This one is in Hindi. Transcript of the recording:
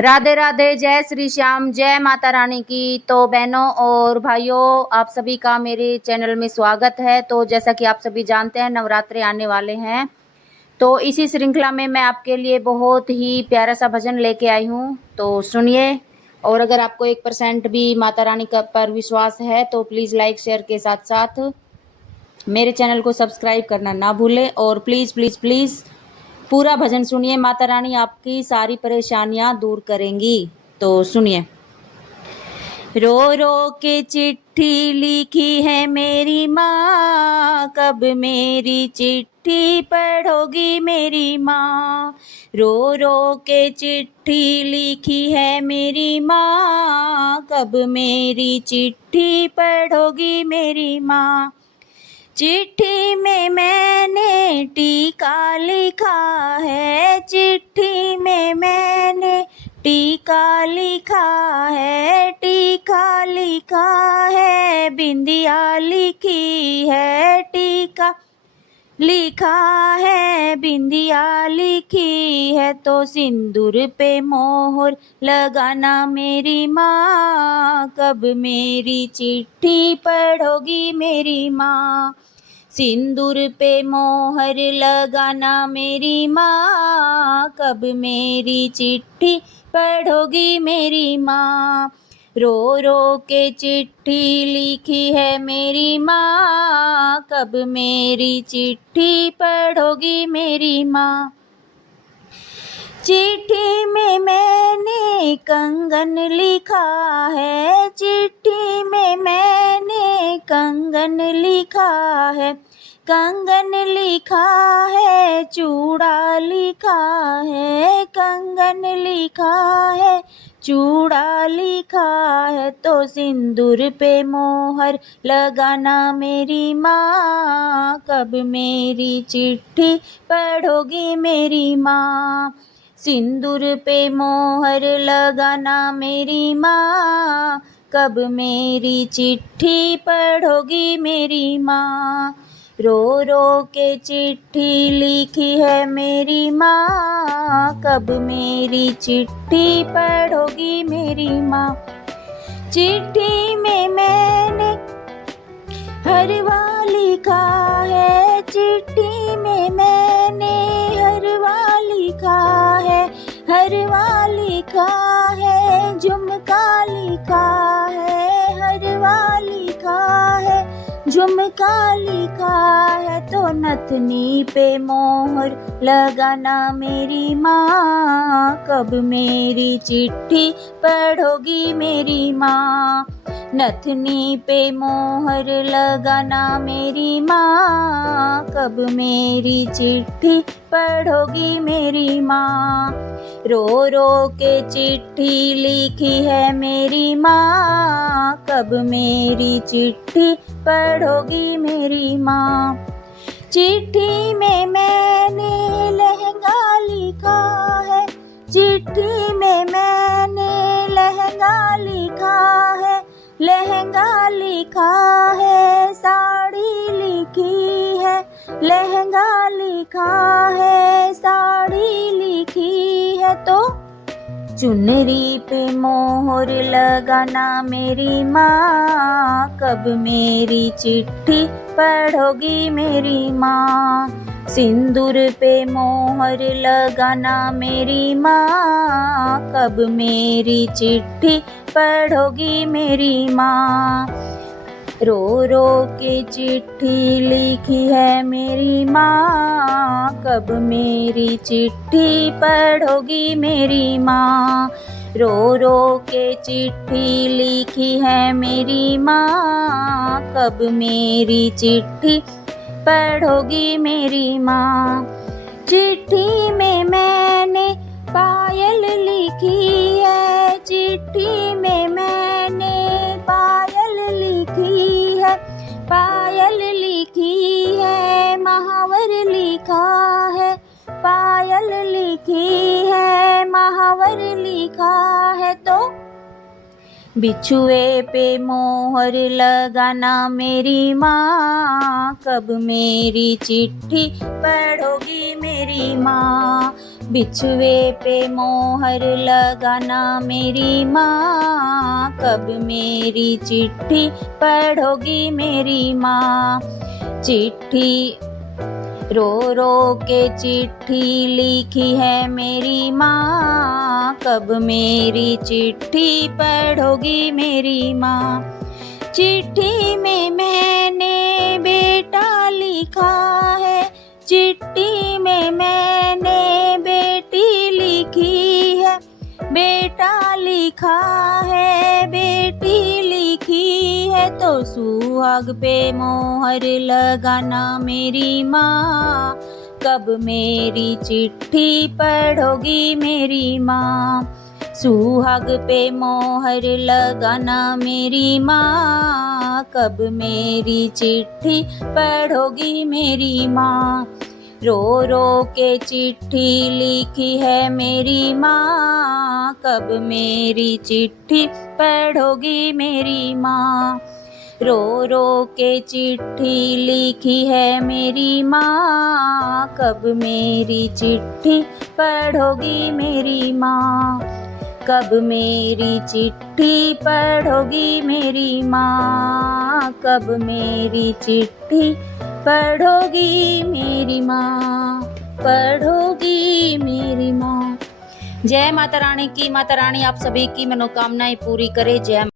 राधे राधे, जय श्री श्याम, जय माता रानी की। तो बहनों और भाइयों, आप सभी का मेरे चैनल में स्वागत है। तो जैसा कि आप सभी जानते हैं, नवरात्रि आने वाले हैं। तो इसी श्रृंखला में मैं आपके लिए बहुत ही प्यारा सा भजन लेके आई हूँ, तो सुनिए। और अगर आपको 1% भी माता रानी का पर विश्वास है तो प्लीज़ लाइक शेयर के साथ साथ मेरे चैनल को सब्सक्राइब करना ना भूलें। और प्लीज़ प्लीज़ प्लीज़ पूरा भजन सुनिए, माता रानी आपकी सारी परेशानियां दूर करेंगी। तो सुनिए। रो रो के चिट्ठी लिखी है मेरी माँ, कब मेरी चिट्ठी पढ़ोगी मेरी माँ। रो रो के चिट्ठी लिखी है मेरी माँ, कब मेरी चिट्ठी पढ़ोगी मेरी माँ। चिट्ठी में मैंने टीका लिखा है, चिट्ठी में मैंने टीका लिखा है, टीका लिखा है, बिंदिया लिखी है, टीका लिखा है, बिंदिया लिखी है। तो सिंदूर पे मोहर लगाना मेरी माँ, कब मेरी चिट्ठी पढ़ोगी मेरी माँ। सिंदूर पे मोहर लगाना मेरी माँ, कब मेरी चिट्ठी पढ़ोगी मेरी माँ। रो रो के चिट्ठी लिखी है मेरी माँ, कब मेरी चिट्ठी पढ़ोगी मेरी माँ। चिट्ठी में मैंने कंगन लिखा है, चिट्ठी में मैंने कंगन लिखा है, कंगन लिखा है, चूड़ा लिखा है, कंगन लिखा है, चूड़ा लिखा है। तो सिंदूर पे मोहर लगाना मेरी माँ, कब मेरी चिट्ठी पढ़ोगी मेरी माँ। सिंदूर पे मोहर लगाना मेरी माँ, कब मेरी चिट्ठी पढ़ोगी मेरी माँ। रो रो के चिट्ठी लिखी है मेरी माँ, कब मेरी चिट्ठी पढ़ोगी मेरी माँ। चिट्ठी में मैंने हरवा लिखा है, चिट्ठी में मैंने हरवा लिखा है, हरवा लिखा है, झुमका लिखा है, हरवा लिखा है, झुमका लिखा है। तो नथनी पे मोहर लगाना मेरी माँ, कब मेरी चिट्ठी पढ़ोगी मेरी माँ। नथनी पे मोहर लगाना मेरी माँ, कब मेरी चिट्ठी पढ़ोगी मेरी माँ। रो रो के चिट्ठी लिखी है मेरी माँ, कब मेरी चिट्ठी पढ़ोगी मेरी माँ। चिट्ठी में मैंने लहंगा लिखा है, चिट्ठी में मैंने लहंगा लिखा है, लहंगा लिखा है, साड़ी लिखी है, लहंगा लिखा है, साड़ी लिखी है। तो चुनरी पे मोहर लगाना मेरी माँ, कब मेरी चिट्ठी पढ़ोगी मेरी माँ। सिंदूर पे मोहर लगाना मेरी माँ, कब मेरी चिट्ठी पढ़ोगी मेरी माँ। रो रो के चिट्ठी लिखी है मेरी माँ, कब मेरी चिट्ठी पढ़ोगी मेरी माँ। रो रो के चिट्ठी लिखी है मेरी माँ, कब मेरी चिट्ठी पढ़ोगी मेरी माँ। चिट्ठी में मैंने पायल लिखी है, चिट्ठी में मैंने पायल लिखी है, पायल लिखी है, महावर लिखा है, पायल लिखी है, महावर लिखा है। तो बिछुए पे मोहर लगाना मेरी माँ, कब मेरी चिट्ठी पढ़ोगी मेरी माँ। बिछुए पे मोहर लगाना मेरी माँ, कब मेरी चिट्ठी पढ़ोगी मेरी माँ। चिट्ठी रो रो के चिट्ठी लिखी है मेरी माँ, कब मेरी चिट्ठी पढ़ोगी मेरी माँ। चिट्ठी में मैंने बेटा लिखा है, चिट्ठी में मैंने बेटी लिखी है। बेटा लिखा है बेटी लिखी है, तो सुहाग पे मोहर लगाना मेरी माँ, कब मेरी चिट्ठी पढ़ोगी मेरी माँ। सुहाग पे मोहर लगाना मेरी माँ, कब मेरी चिट्ठी पढ़ोगी मेरी माँ। रो रो के चिट्ठी लिखी है मेरी माँ, कब मेरी चिट्ठी पढ़ोगी मेरी माँ। रो रो के चिट्ठी लिखी है मेरी माँ, कब मेरी चिट्ठी पढ़ोगी मेरी माँ। कब मेरी चिट्ठी पढ़ोगी मेरी माँ, कब मेरी चिट्ठी पढ़ोगी मेरी माँ, पढ़ोगी मेरी माँ। जय माता रानी की। माता रानी आप सभी की मनोकामनाएं पूरी करे। जय